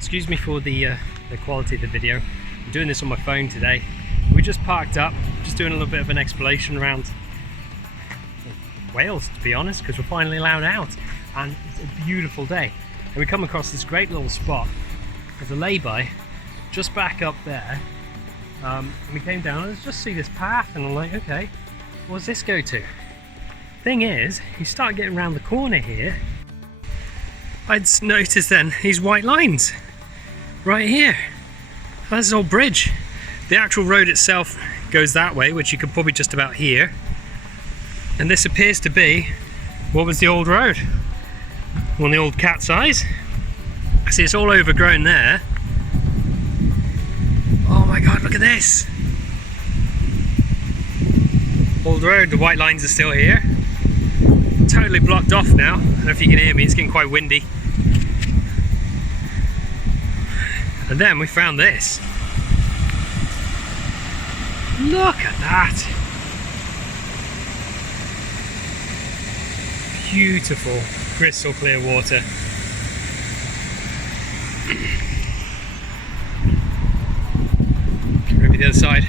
Excuse me for the quality of the video. I'm doing this on my phone today. We just parked up, just doing a little bit of an exploration around Wales, to be honest, because we're finally allowed out, and it's a beautiful day. And we come across this great little spot with a lay-by just back up there. And we came down and just see this path, and I'm like, okay, what does this go to? Thing is, you start getting around the corner here, I'd noticed then these white lines right here. That's an old bridge. The actual road itself goes that way, which you could probably just about hear. And this appears to be what was the old road. On the old cat's eyes. See, it's all overgrown there. Oh my god, look at this. Old road, the white lines are still here. Totally blocked off now. I don't know if you can hear me, it's getting quite windy. And then we found this. Look at that. Beautiful, crystal clear water. Maybe the other side.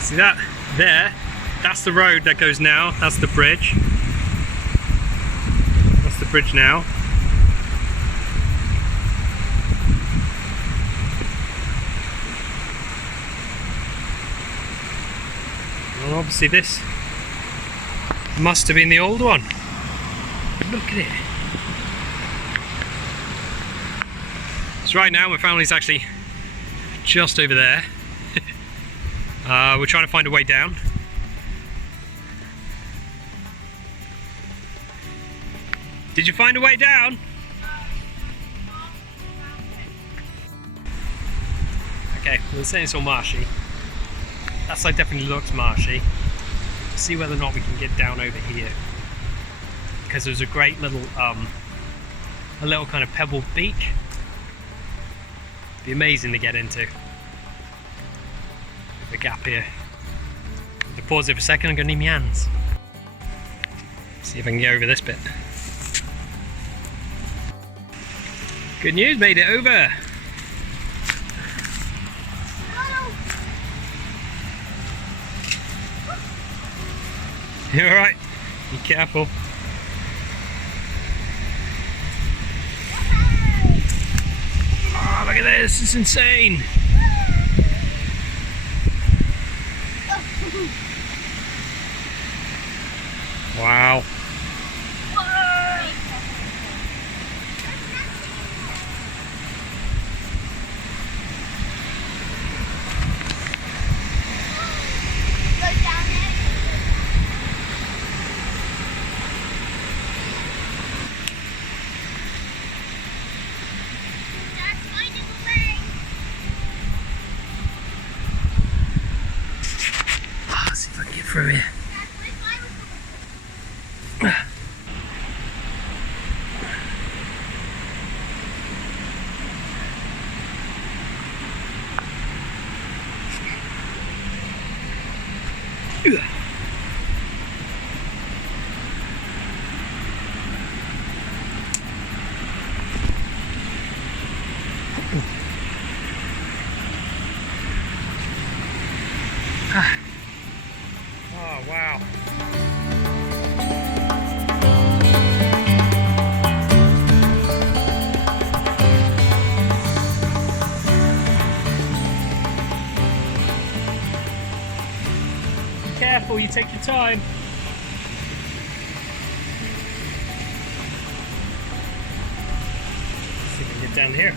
See that? There. That's the road that goes now. That's the bridge. That's the bridge now. Well, obviously this must have been the old one. Look at it. So right now my family's actually just over there. We're trying to find a way down. Did you find a way down? Okay, well, they're saying it's all marshy. That side definitely looks marshy. See whether or not we can get down over here, because there's a great little a little kind of pebble beach. Be amazing to get into. The gap here. To pause it for a second, I'm going to need my hands. See if I can get over this bit. Good news, made it over. You alright? Be careful. Oh, look at this, it's insane. Wow. See if I can get through here. Oh, wow. Be careful, you take your time. Let's see if we can get down here.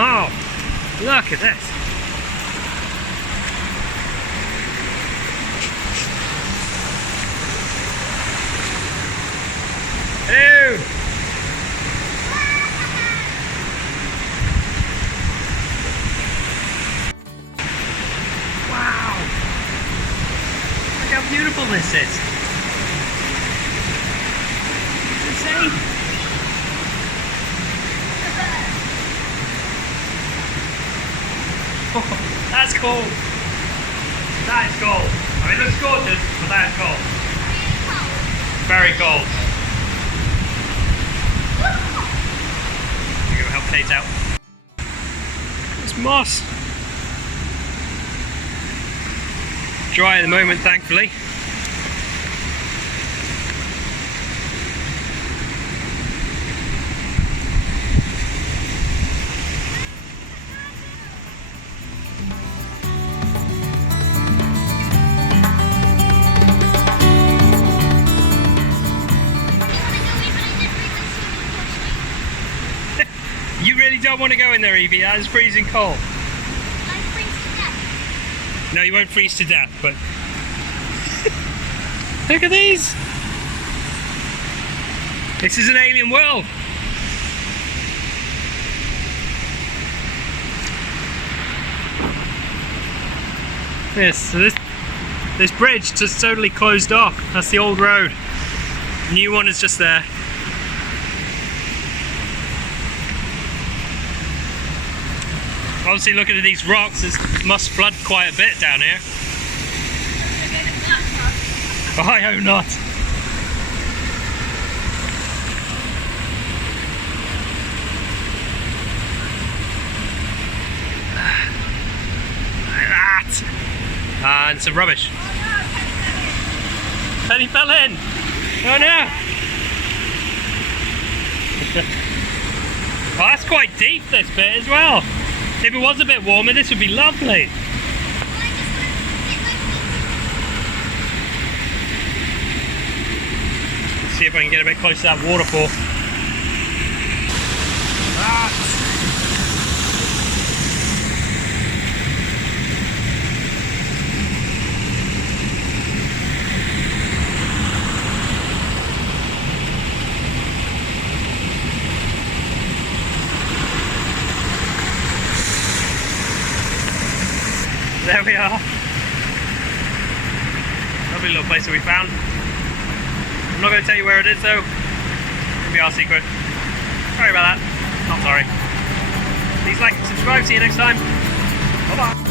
Oh, look at this. Ew. Wow. Look how beautiful this is. It's insane. That's cold. That is cold. I mean, it looks gorgeous, but that is cold. Very cold. I'm gonna help Kate out. It's moss. Dry at the moment, thankfully. You really don't want to go in there, Evie. That is freezing cold. I freeze to death. No, you won't freeze to death, but look at these. This is an alien world. This bridge just totally closed off. That's the old road. The new one is just there. Obviously, looking at these rocks, it must flood quite a bit down here. Oh, I hope not. Like that. And some rubbish. And he fell in. Oh no. Well, that's quite deep, this bit as well. If it was a bit warmer, this would be lovely. Let's see if I can get a bit closer to that waterfall. There we are. Lovely little place that we found. I'm not going to tell you where it is though. It'll be our secret. Sorry about that. Not sorry. Please like and subscribe. See you next time. Bye bye.